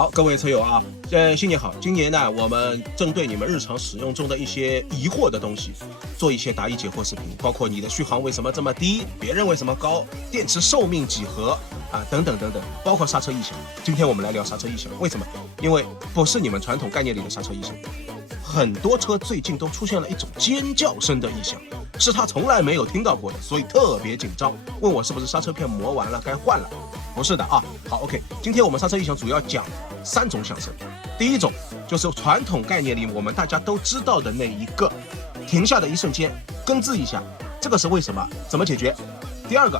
好，各位车友啊，新年好！今年呢，我们针对你们日常使用中的一些疑惑的东西，做一些答疑解惑视频，包括你的续航为什么这么低，别人为什么高，电池寿命几何啊，等等等等，包括刹车异响。今天我们来聊刹车异响，为什么？因为不是你们传统概念里的刹车异响，很多车最近都出现了一种尖叫声的异响，是他从来没有听到过的，所以特别紧张，问我是不是刹车片磨完了该换了。不是的啊，好 ，OK， 今天我们刹车异响主要讲3种响声。第一种就是传统概念里我们大家都知道的那一个，停下的一瞬间咯吱一下，这个是为什么？怎么解决？第二个，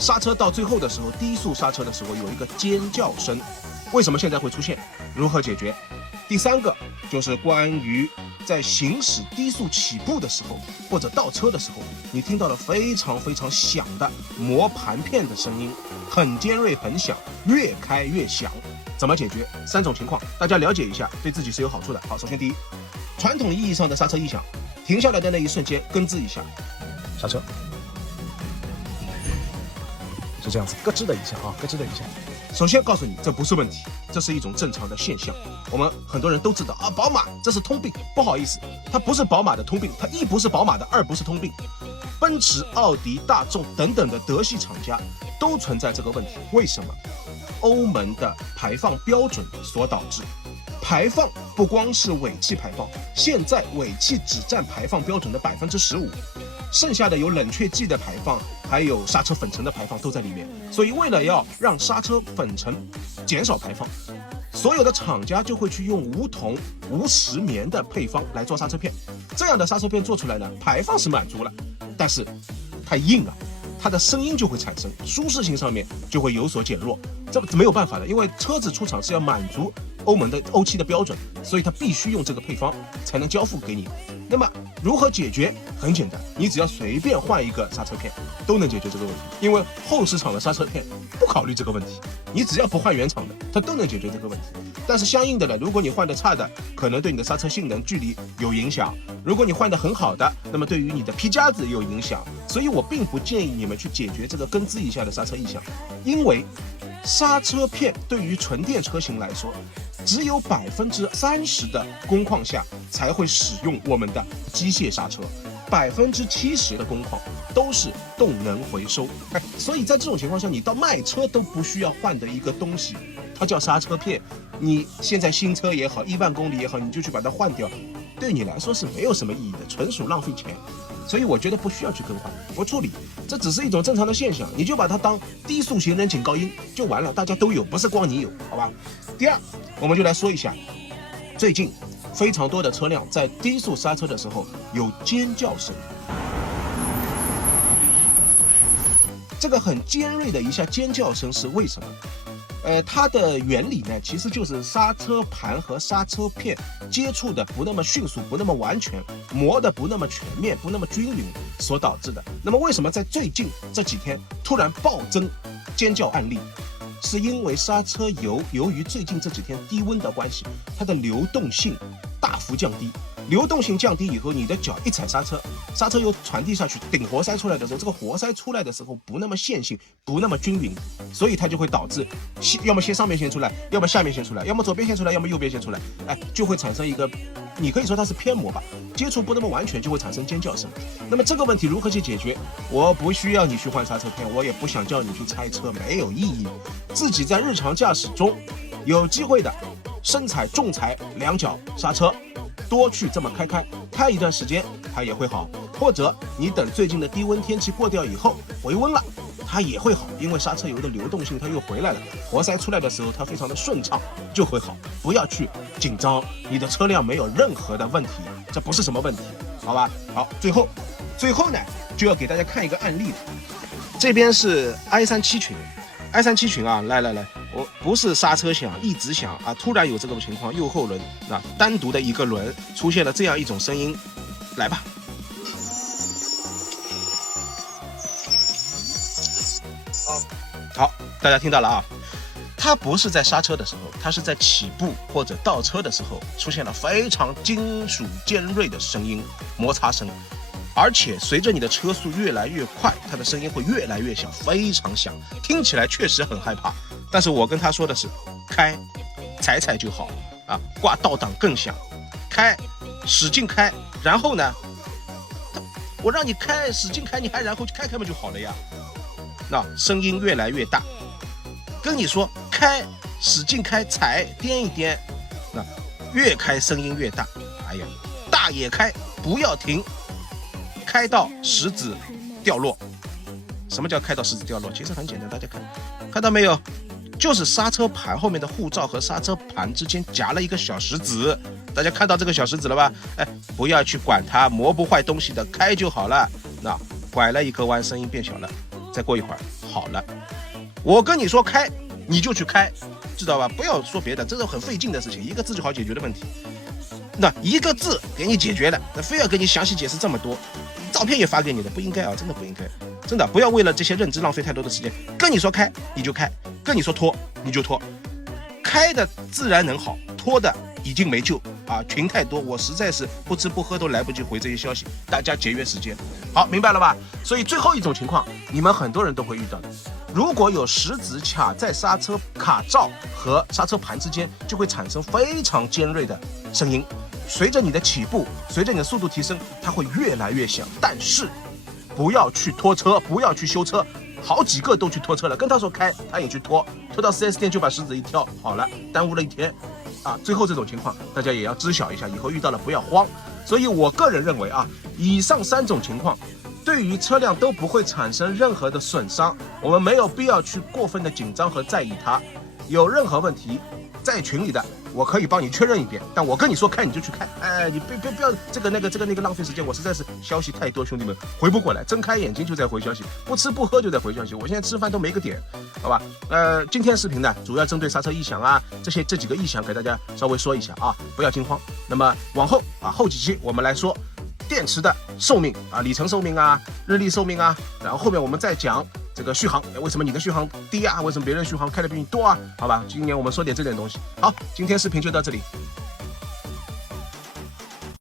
刹车到最后的时候，低速刹车的时候有一个尖叫声，为什么现在会出现？如何解决？第三个就是关于在行驶低速起步的时候或者倒车的时候，你听到了非常非常响的磨盘片的声音，很尖锐很响，越开越响，怎么解决？3种情况大家了解一下，对自己是有好处的。好，首先第一，传统意义上的刹车异响，停下来的那一瞬间咯吱一下，刹车是这样子咯吱的一下啊，咯吱的一下。首先告诉你，这不是问题，这是一种正常的现象。我们很多人都知道啊，宝马这是通病。不好意思，它不是宝马的通病，它一不是宝马的，二不是通病。奔驰、奥迪、大众等等的德系厂家都存在这个问题。为什么？欧盟的排放标准所导致。排放不光是尾气排放，现在尾气只占排放标准的15%，剩下的有冷却剂的排放，还有刹车粉尘的排放都在里面。所以为了要让刹车粉尘减少排放，所有的厂家就会去用无铜、无石棉的配方来做刹车片。这样的刹车片做出来呢，排放是满足了，但是太硬了，它的声音就会产生，舒适性上面就会有所减弱。这没有办法的，因为车子出厂是要满足欧盟的欧7的标准，所以它必须用这个配方才能交付给你。那么如何解决？很简单，你只要随便换一个刹车片都能解决这个问题，因为后市场的刹车片不考虑这个问题，你只要不换原厂的，它都能解决这个问题。但是相应的呢，如果你换的差的，可能对你的刹车性能、距离有影响；如果你换的很好的，那么对于你的皮夹子有影响。所以我并不建议你们去解决这个咯吱一下的刹车异响，因为刹车片对于纯电车型来说，只有30%的工况下才会使用我们的机械刹车，70%的工况都是动能回收。所以在这种情况下，你到卖车都不需要换的一个东西，它叫刹车片。你现在新车也好，1万公里也好，你就去把它换掉，对你来说是没有什么意义的，纯属浪费钱。所以我觉得不需要去更换，不处理，这只是一种正常的现象，你就把它当低速行人警告音就完了，大家都有，不是光你有，好吧？第二，我们就来说一下，最近非常多的车辆在低速刹车的时候有尖叫声，这个很尖锐的一下尖叫声是为什么？它的原理呢，其实就是刹车盘和刹车片接触的不那么迅速，不那么完全，磨的不那么全面，不那么均匀所导致的。那么为什么在最近这几天突然暴增尖叫案例？是因为刹车油由于最近这几天低温的关系，它的流动性大幅降低。流动性降低以后，你的脚一踩刹车，刹车油传递下去，顶活塞出来的时候，这个活塞出来的时候不那么线性，不那么均匀，所以它就会导致要么先上面先出来，要么下面先出来，要么左边先出来，要么右边先出来，就会产生一个，你可以说它是偏磨吧，接触不那么完全，就会产生尖叫声。那么这个问题如何去解决？我不需要你去换刹车片，我也不想叫你去拆车，没有意义。自己在日常驾驶中有机会的，深踩重踩2脚刹车，多去这么开一段时间，它也会好。或者你等最近的低温天气过掉以后，回温了，它也会好，因为刹车油的流动性它又回来了，活塞出来的时候它非常的顺畅，就会好。不要去紧张，你的车辆没有任何的问题，这不是什么问题，好吧？好，最后呢，就要给大家看一个案例了。这边是 i37 群。i37 群啊，来，我不是刹车响一直响啊，突然有这种情况，右后轮单独的一个轮出现了这样一种声音，来吧。好，大家听到了啊，它不是在刹车的时候，它是在起步或者倒车的时候出现了非常金属尖锐的声音，摩擦声。而且随着你的车速越来越快，它的声音会越来越响，非常响，听起来确实很害怕。但是我跟他说的是开，踩踩就好啊，挂倒档更响，开，使劲开，然后呢，我让你开，使劲开，你还然后开嘛就好了呀。那声音越来越大，跟你说开，使劲开，踩，颠一颠，那越开声音越大。哎呀，大也开，不要停，开到食指掉落。什么叫开到食指掉落？其实很简单，大家看到没有？就是刹车盘后面的护罩和刹车盘之间夹了一个小石子，大家看到这个小石子了吧？哎，不要去管它，磨不坏东西的，开就好了。那拐了一个弯，声音变小了，再过一会儿好了。我跟你说开，你就去开，知道吧？不要说别的，这是很费劲的事情，一个字就好解决的问题。那一个字给你解决了，那非要跟你详细解释这么多，照片也发给你的，不应该啊，真的不应该，真的不要为了这些认知浪费太多的时间。跟你说开你就开，跟你说拖你就拖，开的自然能好，拖的已经没救啊！群太多，我实在是不吃不喝都来不及回这些消息，大家节约时间。好，明白了吧？所以最后一种情况，你们很多人都会遇到的，如果有石子卡在刹车卡罩和刹车盘之间，就会产生非常尖锐的声音。随着你的起步，随着你的速度提升，它会越来越响。但是不要去拖车，不要去修车，好几个都去拖车了，跟他说开，他也去拖到 4S 店就把石子一挑，好了，耽误了一天啊。最后这种情况大家也要知晓一下，以后遇到了不要慌。所以我个人认为啊，以上3种情况对于车辆都不会产生任何的损伤，我们没有必要去过分的紧张和在意它。有任何问题在群里的，我可以帮你确认一遍，但我跟你说开你就去开，哎，你不要这个那个浪费时间，我实在是消息太多，兄弟们回不过来，睁开眼睛就在回消息，不吃不喝就在回消息，我现在吃饭都没个点，好吧？今天视频呢，主要针对刹车异响啊，这几个异响给大家稍微说一下啊，不要惊慌。那么往后啊，后几期我们来说电池的寿命啊，里程寿命啊，日历寿命啊，然后后面我们再讲这个续航，为什么你的续航低啊？为什么别人续航开的比你多啊？好吧，今年我们说点这点东西。好，今天视频就到这里。